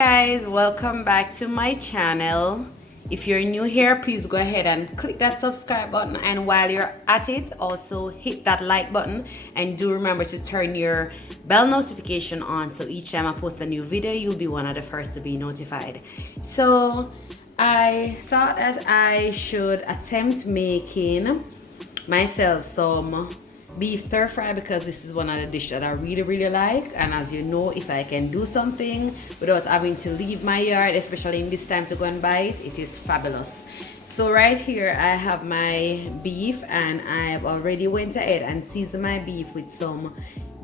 Guys, welcome back to my channel. If you're new here, please go ahead and click that subscribe button, and while you're at it, also hit that like button, and do remember to turn your bell notification on so each time I post a new video you'll be one of the first to be notified. So I thought that I should attempt making myself some beef stir fry, because this is one of the dishes that I really like, and as you know, if I can do something without having to leave my yard, especially in this time, to go and buy it, it is fabulous. So right here I have my beef, and I've already went ahead and seasoned my beef with some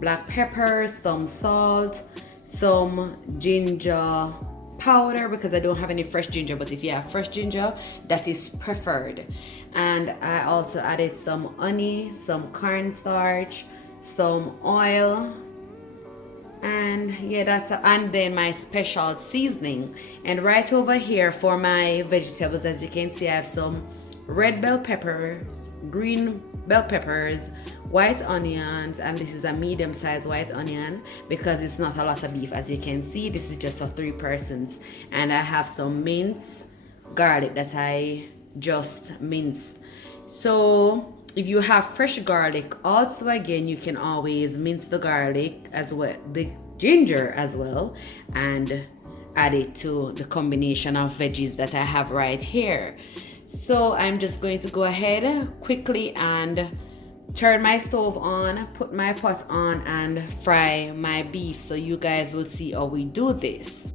black pepper, some salt, some ginger powder, because I don't have any fresh ginger, but if you have fresh ginger, that is preferred. And I also added some honey, some cornstarch, some oil, and yeah, and then my special seasoning. And right over here for my vegetables, as you can see, I have some red bell peppers, green bell peppers, white onions, and this is a medium-sized white onion because it's not a lot of beef. As you can see, this is just for 3 persons. And I have some minced garlic that I just minced. So if you have fresh garlic, also again, you can always mince the garlic as well, the ginger as well, and add it to the combination of veggies that I have right here. So I'm just going to go ahead quickly and turn my stove on, put my pot on, and fry my beef, so you guys will see how we do this.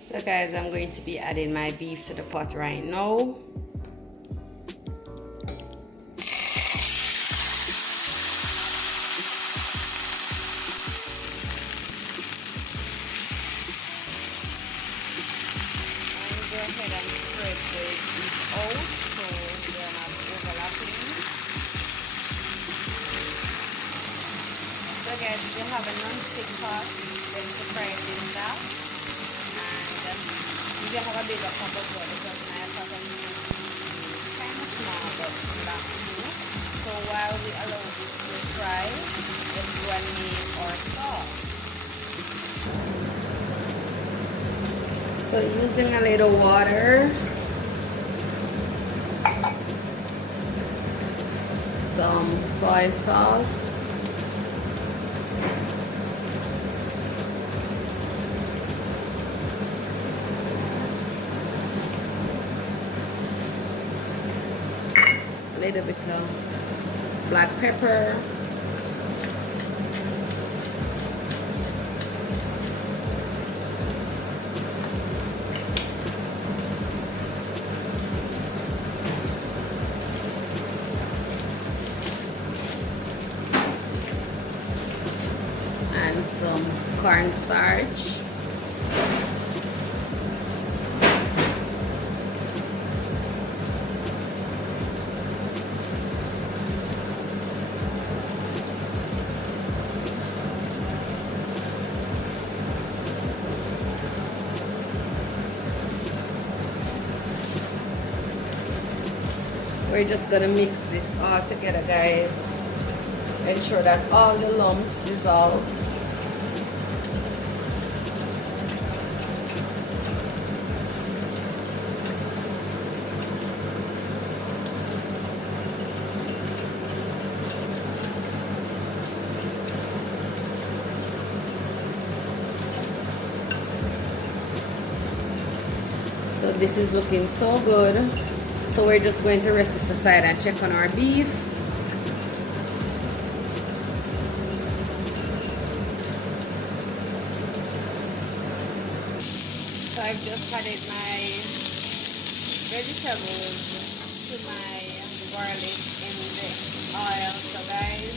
So guys, I'm going to be adding my beef to the pot right now. Ahead and spread the beef out so they're not overlapping. So guys, if you have a non-stick pot, then to fry it in that. And if you have a bigger pot as well, because my pot is kind of small, but not too. So while we allow this to fry, let's go and make our sauce. So using a little water, some soy sauce, a little bit of black pepper, and some cornstarch. We're just gonna mix this all together, guys. Ensure that all the lumps dissolve. So this is looking so good. So we're just going to rest this aside and check on our beef. So I've just added my vegetables to my garlic in the oil. So guys,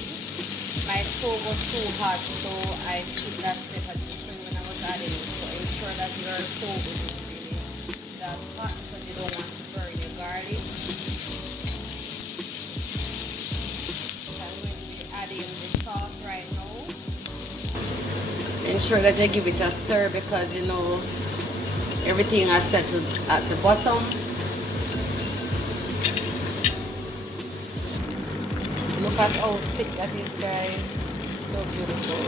my stove was too hot, so I skipped that step at the beginning when I was adding it. So ensure that your stove is really that hot, because you don't want to burn your garlic. So I'm going to be adding the sauce right now. Ensure that you give it a stir, because you know everything has settled at the bottom. Look at how thick that is, guys. So beautiful.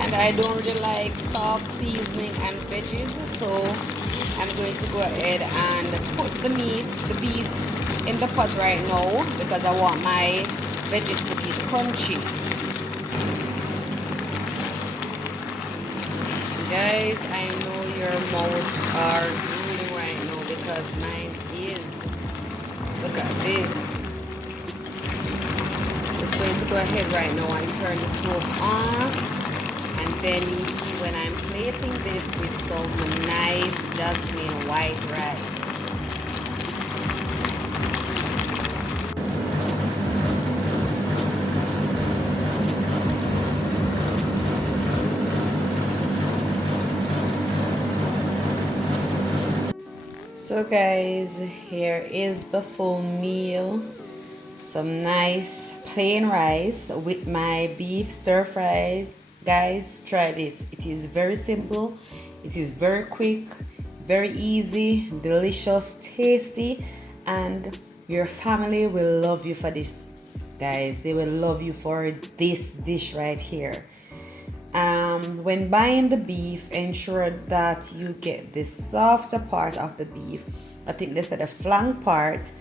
And I don't really like soft seasoning and veggies, so I'm going to go ahead and put the beef in the pot right now because I want my veggies to be crunchy. Guys, I know your mouths are drooling right now because mine is. Look at this. Just going to go ahead right now and turn the stove off. And then you see when I'm plating this with some nice jasmine white rice. So guys, here is the full meal. Some nice plain rice with my beef stir fried. Guys, try this. It is very simple. It is very quick, very easy, delicious, tasty, and your family will love you for this. Guys, they will love you for this dish right here. When buying the beef, ensure that you get the softer part of the beef. I think they said the flank part.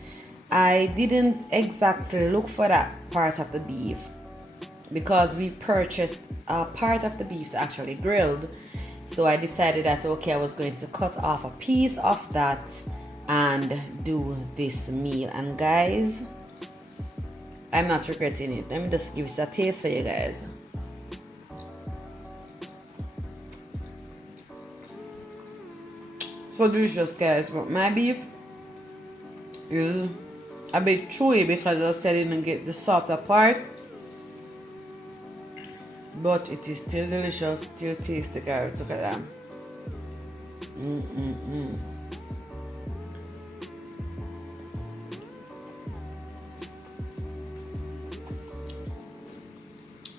I didn't exactly look for that part of the beef because we purchased a part of the beef to actually grilled. So I decided that okay, I was going to cut off a piece of that and do this meal. And guys, I'm not regretting it. Let me just give it a taste for you guys. So delicious, guys. But my beef is a bit chewy because I said I didn't get the softer part, but it is still delicious, still tasty, guys. Look at that.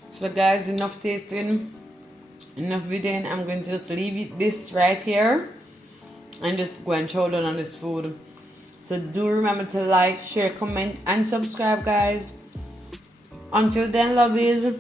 So guys, enough tasting, enough videoing. I'm going to just leave this right here and just go and chow down on this food. So do remember to like, share, comment, and subscribe, guys. Until then, lovies.